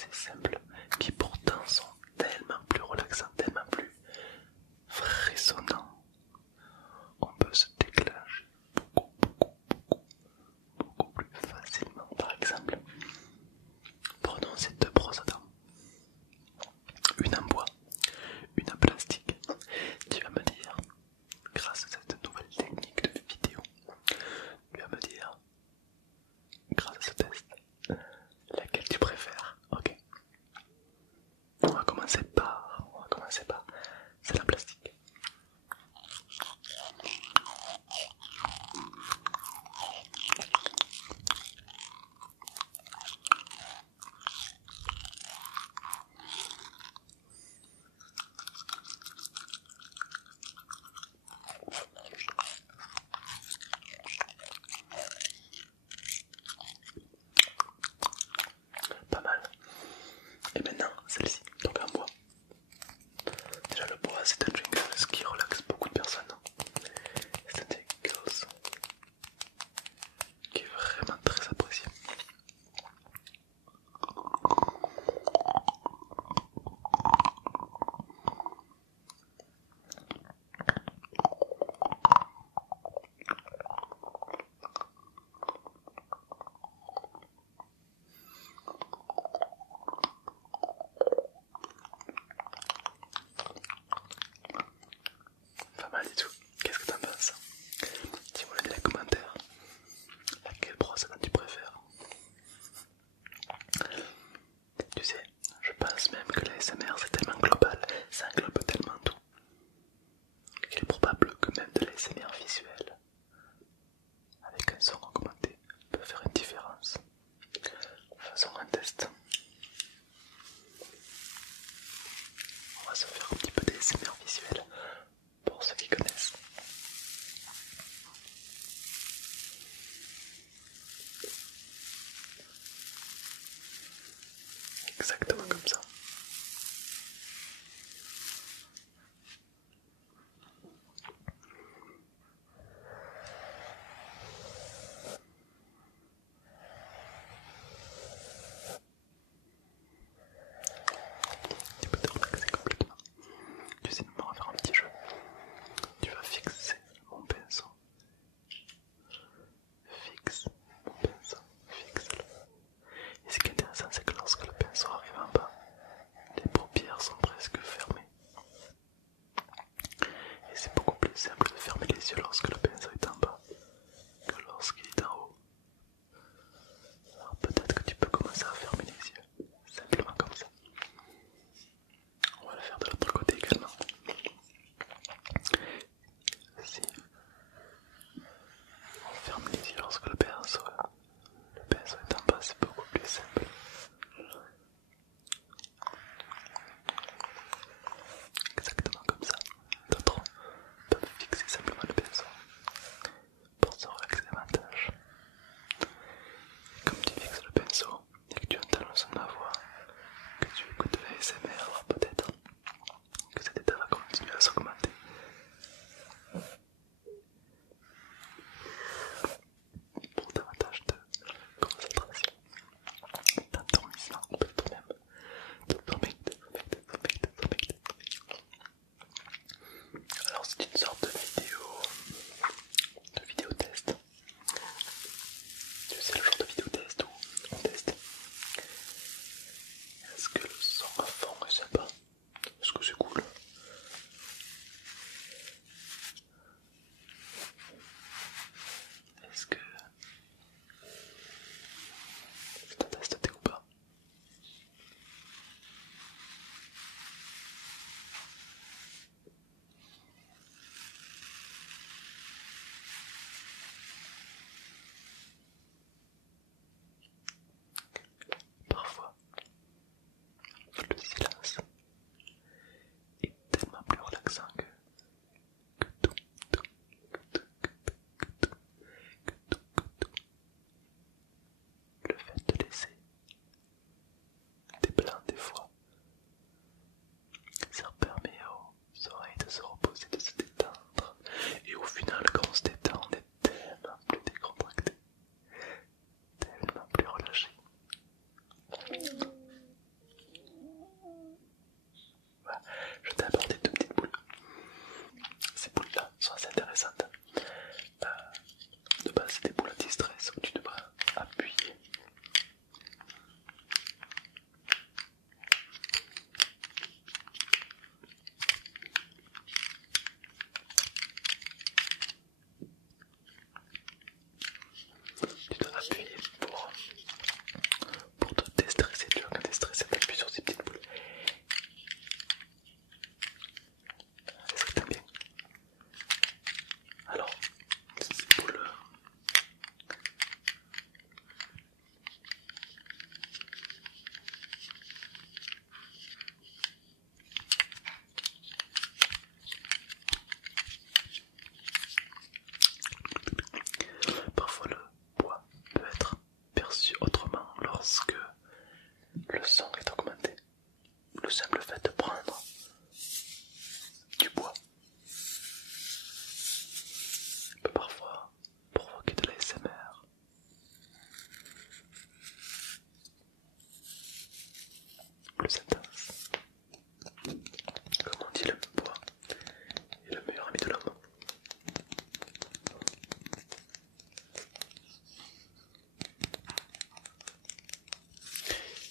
assez simples qui pourtant sont tellement plus relaxants, tellement plus frissonnants. On peut se déclencher beaucoup plus facilement. Par exemple, prenons ces deux brosses à dents, une en bois, une en plastique. Tu vas me dire, grâce à cette nouvelle technique de vidéo, tu vas me dire, grâce à ce test, laquelle tu préfères. Ok. On va commencer par c'est la plastique. Pas mal. Et maintenant, celle-ci, donc en bois. Déjà le bois c'est un jingle qui relaxe beaucoup de personnes. C'est un jingle qui est vraiment très apprécié. Pas mal du tout. Qu'est-ce que t'en penses? Dis-moi dans les commentaires. Laquelle brosse à dents tu préfères? Tu sais, je pense même que la l'ASMR c'est tellement global, ça englobe tellement tout, qu'il est probable que même de la l'ASMR visuelle, avec un son augmenté, peut faire une différence. Faisons un test. On va se faire un petit peu d'ASMR visuel pour ceux qui connaissent. Exactement comme ça. Tu peux te relaxer complètement. Tu sais, on va faire un petit jeu. Tu vas fixer mon pinceau. Fixe mon pinceau. Fixe-le. Et ce qui est intéressant, c'est que lorsque le pinceau arrive en bas, les paupières sont presque fermées. Et c'est beaucoup plus simple de fermer les yeux lorsque le pinceau est en bas que lorsqu'il est en haut. Alors peut-être que tu peux commencer à fermer les yeux, simplement comme ça. On va le faire de l'autre côté également. Si on ferme les yeux lorsque le pinceau est en bas, c'est beaucoup plus simple. Exactement comme ça. D'autres peuvent fixer simplement le pinceau pour se relaxer davantage. Et comme tu fixes le pinceau et que tu entends le son de ma voix, que tu écoutes la ASMR, alors peut-être que cet état va continuer à s'augmenter. Pour davantage de concentration, d'endormissement, peut-être même de sommeil. Alors c'est une sorte de vidéo test. Tu sais le genre de vidéo test où on teste est-ce que le son à fond est le son est augmenté. Le simple fait de prendre du bois peut parfois provoquer de l'ASMR. Plus intense. Comme on dit, le bois est le meilleur ami de l'homme.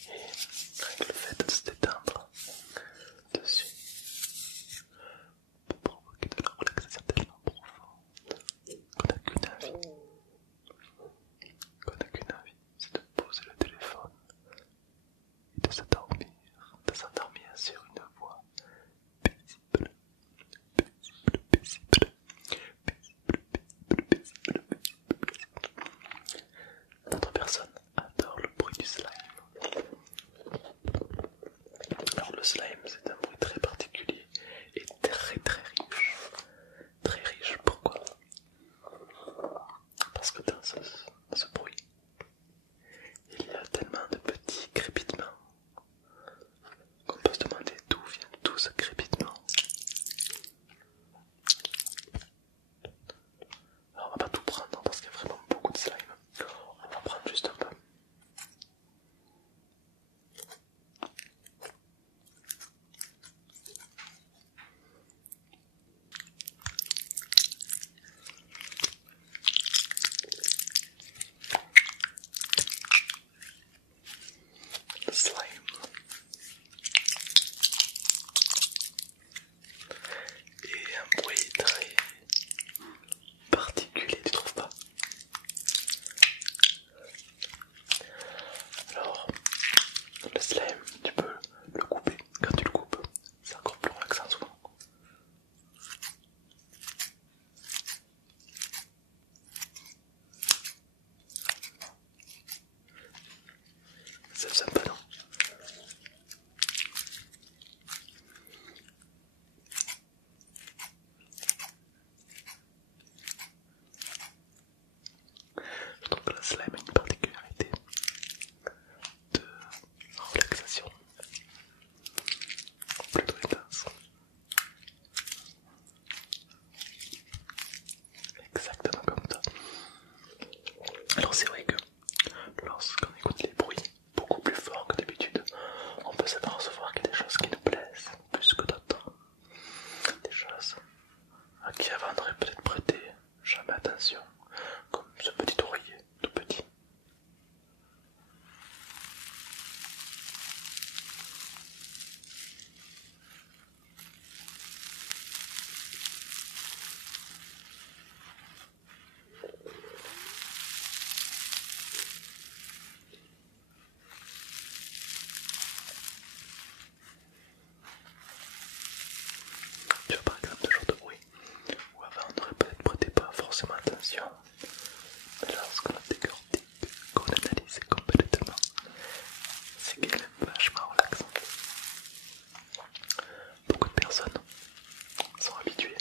Et avec le fait de se détendre dessus peut provoquer de la relaxation tellement profonde qu'on n'a qu'une envie, c'est de poser le téléphone et de s'endormir sur une voix paisible, paisible, paisible, paisible, paisible, paisible. D'autres personnes adorent le bruit du slime. Alors le slime, c'est un bruit très particulier et très très riche. Très riche, pourquoi? Parce que dans ce bruit, il y a tellement de petits crépitements qu'on peut se demander d'où vient tout ce crépitement. Alors on va pas tout prendre parce qu'il y a vraiment beaucoup de slime. On va prendre juste un peu. Le slime. Et un bruit très particulier, tu trouves pas? Alors, le slime, tu peux le couper. Quand tu le coupes, c'est encore plus relaxant souvent. C'est sympa, non? Je trouve que le slime a une particularité de relaxation plutôt intense. Exactement comme ça. Alors c'est vrai que lorsqu'on écoute les bruits beaucoup plus forts que d'habitude, on peut s'apercevoir qu'il y a des choses qui nous plaisent plus que d'autres. Des choses à qui avant on n'aurait peut-être prêté jamais attention, comme ce petit oreiller tout petit. Tu vois par exemple ce genre de bruit où avant on n'aurait peut-être prêté pas forcément attention, mais lorsqu'on décortique, qu'on analyse complètement, c'est quand même vachement relaxant. Beaucoup de personnes sont habituées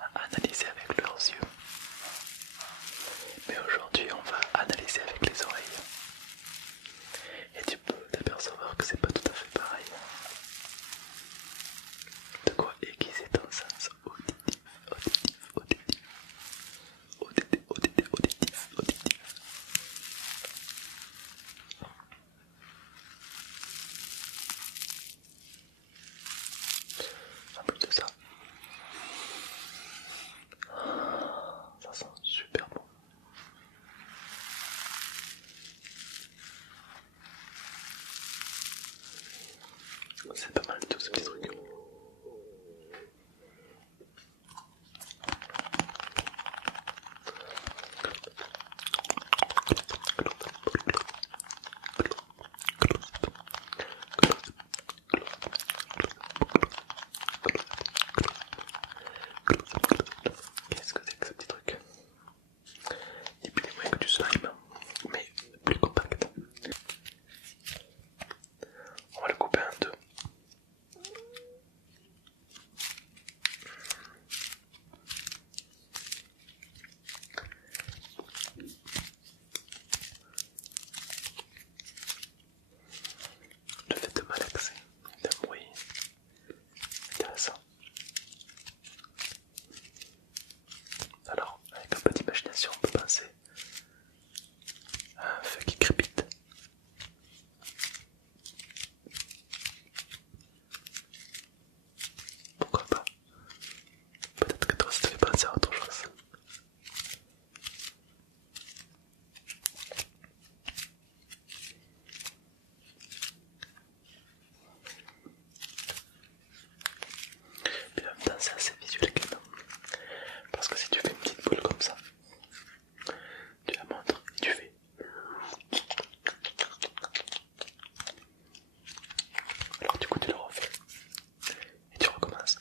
à analyser avec leurs yeux, mais aujourd'hui on va analyser avec les oreilles. Et tu peux t'apercevoir que c'est pas tout à fait pareil. De quoi aiguiser ton sens auditif, auditif, auditif, auditif, auditif, auditif, auditif. En plus de ça, ça sent super bon. C'est pas mal tous ces petits trucs. Qu'est-ce que c'est que ce petit truc? Ni plus ni moins que du slime, mais plus compact. On va le couper en deux. Alors du coup tu le refais et tu recommences.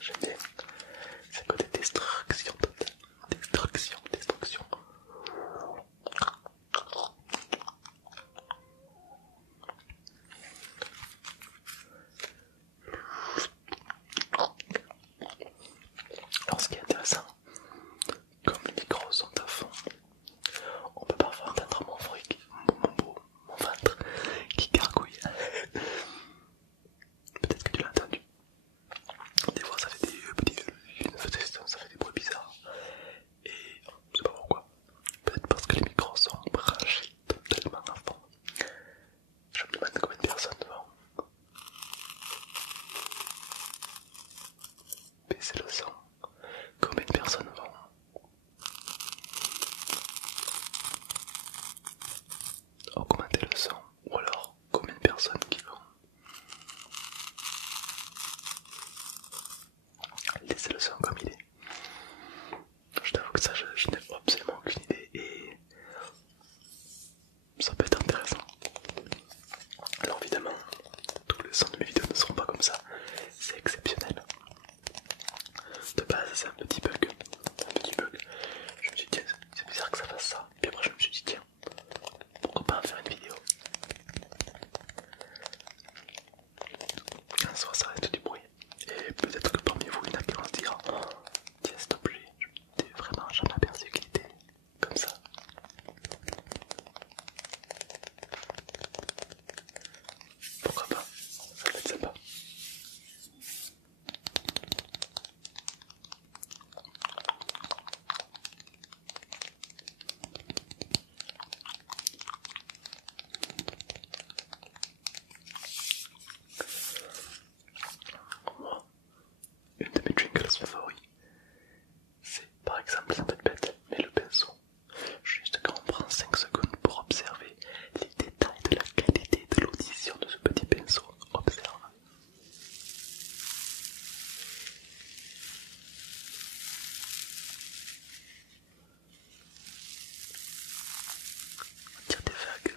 J'aime bien, c'est un côté destruction totale. Destruction. Alors ce qui est intéressant, comme les micros sont à fond, on peut parfois entendre mon ventre qui gargouille. Peut-être que tu l'as entendu. Des fois ça fait ça fait des bruits bizarres. Et on sait pas pourquoi. Peut-être parce que les micros sont branchés totalement à fond. Je me demande combien de personnes vont baisser le son. Combien de personnes vont augmenter le son. Ou alors combien de personnes qui vont laisser le son comme il est. Je t'avoue que ça je n'ai absolument aucune idée et ça peut être intéressant. Alors évidemment, tous les sons de mes vidéos ne seront pas comme ça, c'est exceptionnel. De base c'est un petit bug. Je me suis dit tiens c'est bizarre que ça fasse ça. Puis après je me suis dit tiens, pourquoi pas en faire une vidéo. Un soir ça reste du bruit. Et peut-être que parmi vous il y en a qui vont se dire oh, tiens s'il te plaît, je t'ai vraiment jamais aperçu qu'il était comme ça. Pourquoi pas, ça peut être sympa. Moi, une de mes jingles favoris, c'est par exemple, sans être bête, mais le pinceau. Juste quand on prend 5 secondes pour observer les détails de la qualité de l'audition de ce petit pinceau, observe. On tire des vagues.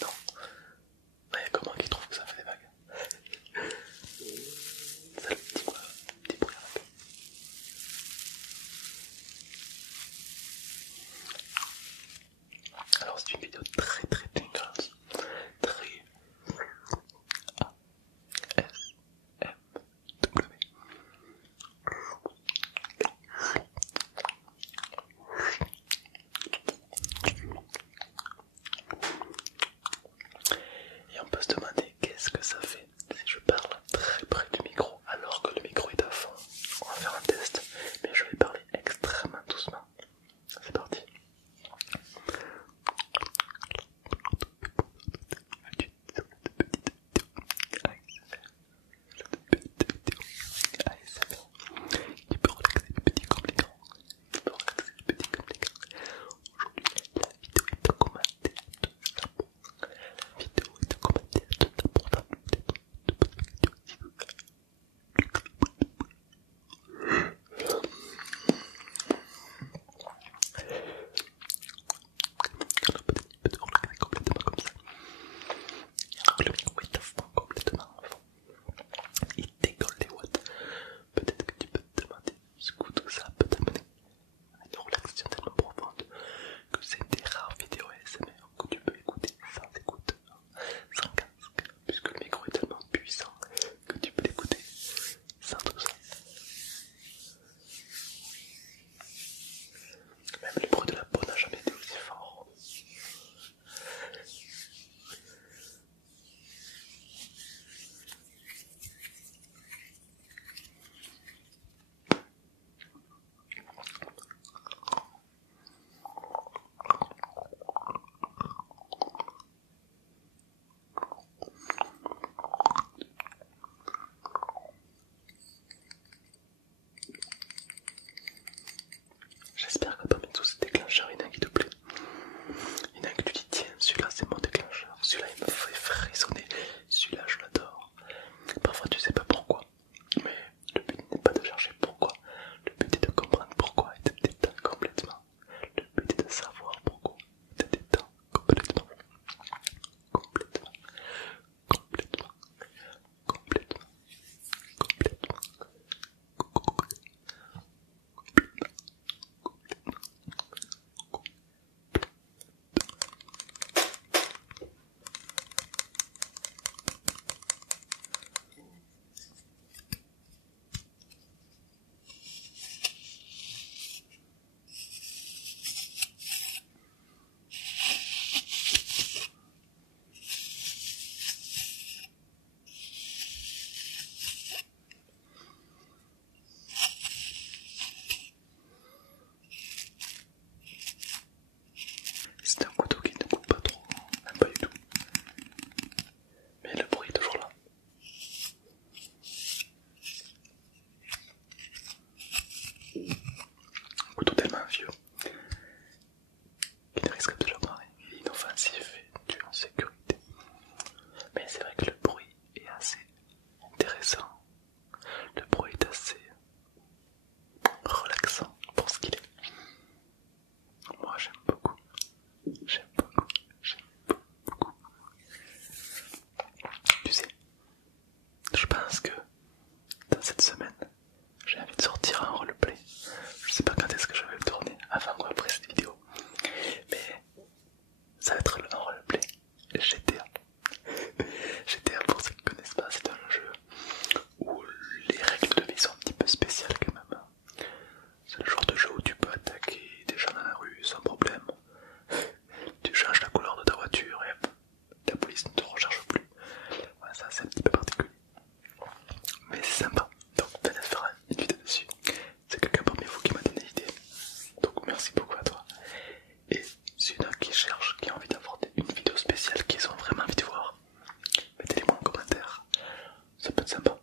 Non. Ouais, comment qui trouve que ça fait des vagues? Ça le dit quoi? Petit bruit à vague. Alors c'est une vidéo très jingles. Très ASMW. Et on peut se demander qu'est-ce que ça fait si je parle très près du micro alors que le micro est à fond. On va faire un test, mais je vais parler extrêmement doucement. C'est parti. ça va être un roleplay GTA. GTA, pour ceux qui ne connaissent pas, c'est un jeu où les règles de vie sont un petit peu spéciales quand même. C'est le genre de jeu où tu peux attaquer des gens dans la rue sans problème. Tu changes la couleur de ta voiture et hop, la police ne te recherche plus. Voilà, ça c'est un petit peu particulier. Mais c'est sympa, donc peut-être faire une vidéo dessus. C'est quelqu'un parmi vous qui m'a donné l'idée. Donc merci beaucoup à toi. Et s'il y en a qui cherchent, qui ont envie d'avoir une vidéo spéciale qu'ils ont vraiment envie de voir, mettez-les moi en commentaire. Ça peut être sympa.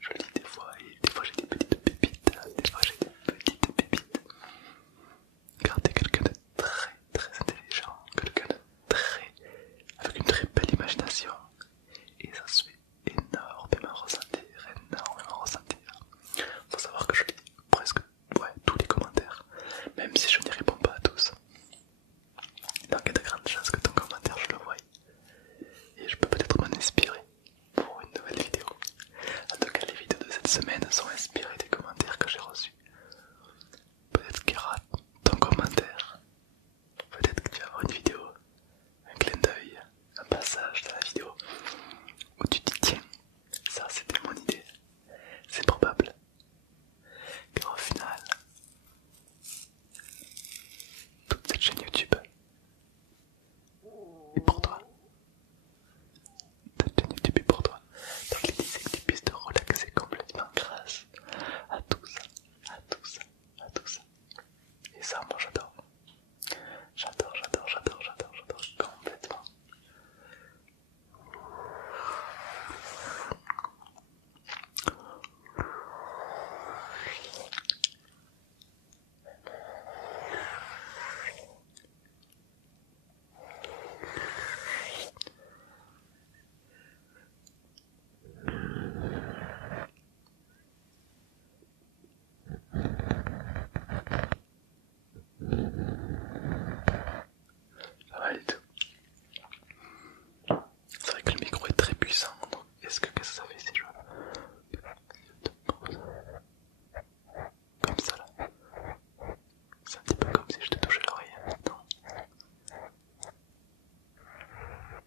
Je le dis des fois, et des fois j'ai des petites pépites. Des fois j'ai des petites pépites. Car t'es quelqu'un de très très intelligent, quelqu'un de très, avec une très belle imagination. Et ça se fait énormément ressentir, énormément ressentir. Faut savoir que je lis presque tous les commentaires, même si je n'y réponds pas à tous. Donc il y a de grandes chances que ton commentaire je le voie. Et je peux peut-être m'en inspirer pour une nouvelle vidéo. En tout cas, les vidéos de cette semaine sont inspirées des commentaires que j'ai reçus. Peut-être qu'il y aura ton commentaire. Peut-être que tu vas avoir une vidéo, un clin d'œil, un passage de la vidéo où tu te dis tiens, ça c'était mon idée. C'est probable. Car au final, toute cette chaîne YouTube est pour toi. Cette chaîne YouTube est pour toi. Donc l'idée c'est que tu puisses te relaxer complètement grâce à tout ça, à tout ça, à tout ça. Et ça, moi j'adore. J'adore complètement. Pas mal du tout. C'est vrai que le micro est très puissant, donc qu'est-ce que ça fait si je... Comme ça là. C'est un petit peu comme si je te touchais l'oreille. Non.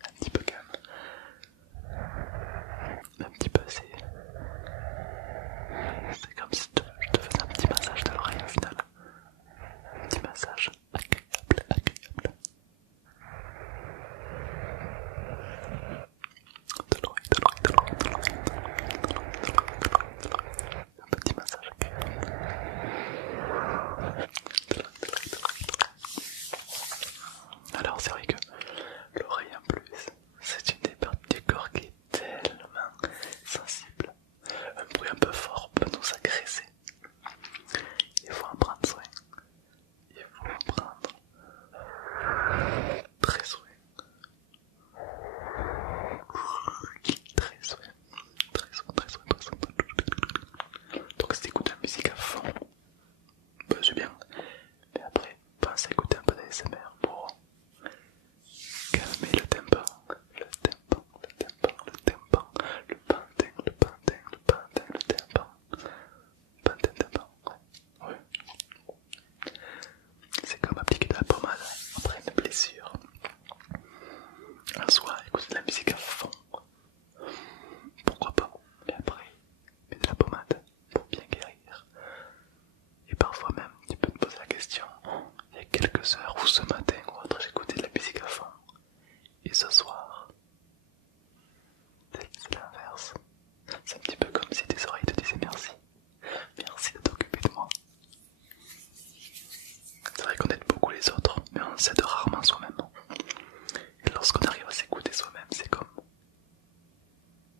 Un petit peu quand même. Un petit peu c'est... C'est comme si je te faisais un petit massage de l'oreille au final. Un petit massage agréable, agréable. De l'oreille, de l'oreille, de l'oreille, de l'oreille. Un petit massage agréable. Alors c'est vrai que l'oreille en plus, c'est une des parties du corps qui est tellement sensible. Un bruit un peu fort peut nous agresser. Il faut en prendre soin. Il faut en prendre très soin. Très soin. Très soin, très soin, très soin. Donc si t'écoutes la musique à fond, bah c'est bien. Mais après, pense à écouter un peu d'ASMR pour calmer le tympan, le tympan, le tympan, le tympan, le pantin, le pantin, le pantin, le tympan, pantin, tympan, ouais. C'est comme appliquer de la pommade après une blessure. En soi, écouter de la musique à fond, pourquoi pas, mais après, mets de la pommade pour bien guérir. Et parfois même, tu peux te poser la question, il y a quelques heures ou ce matin ou autre, j'écoutais de la musique à fond. Et ce soir, c'est l'inverse. C'est un petit peu comme si tes oreilles te disaient merci. Merci de t'occuper de moi. C'est vrai qu'on aide beaucoup les autres, mais on s'aide rarement soi-même. Et lorsqu'on arrive à s'écouter soi-même, c'est comme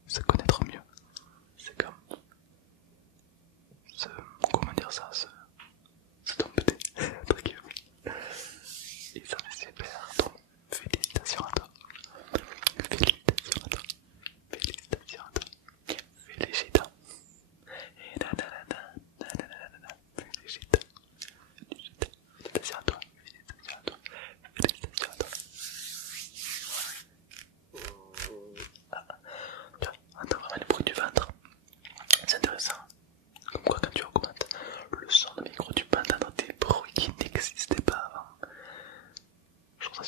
se connaître mieux. C'est comme se... comment dire ça, se tempêter, entre guillemets. Et ça c'est super, donc félicitations à toi. Félicitations à toi. Félicitations à toi. Félicitations. Et nanana, nanana, félicitations. Félicitations à toi. Félicitations à toi. Félicitations à toi. Ah, tiens, entends vraiment les bruits du ventre. C'est intéressant. Comme quoi, quand tu augmentes le son de micro, tu peux entendre des bruits qui n'existaient pas avant. Je trouve ça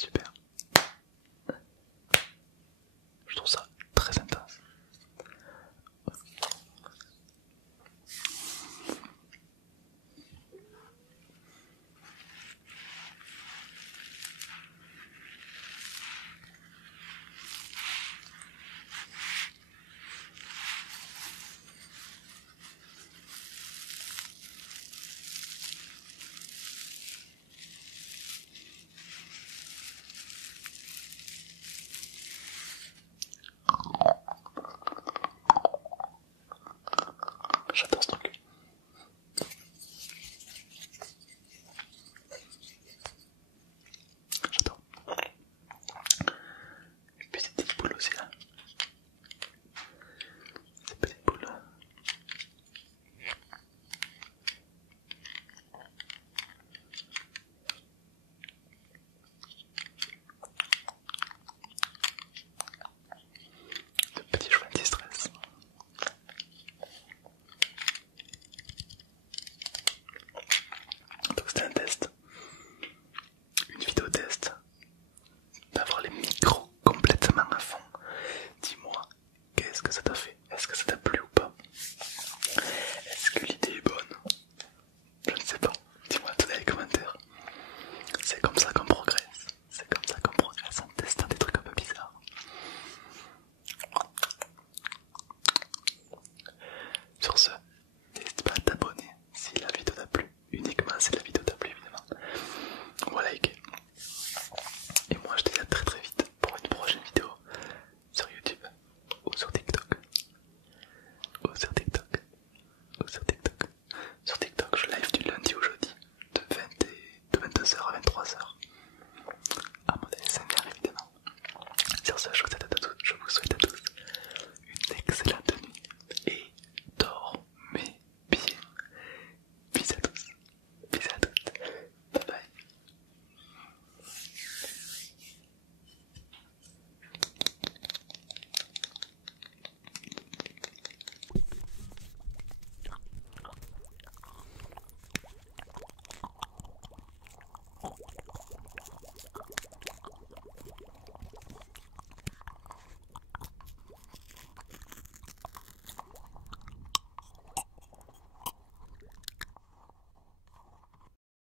brossages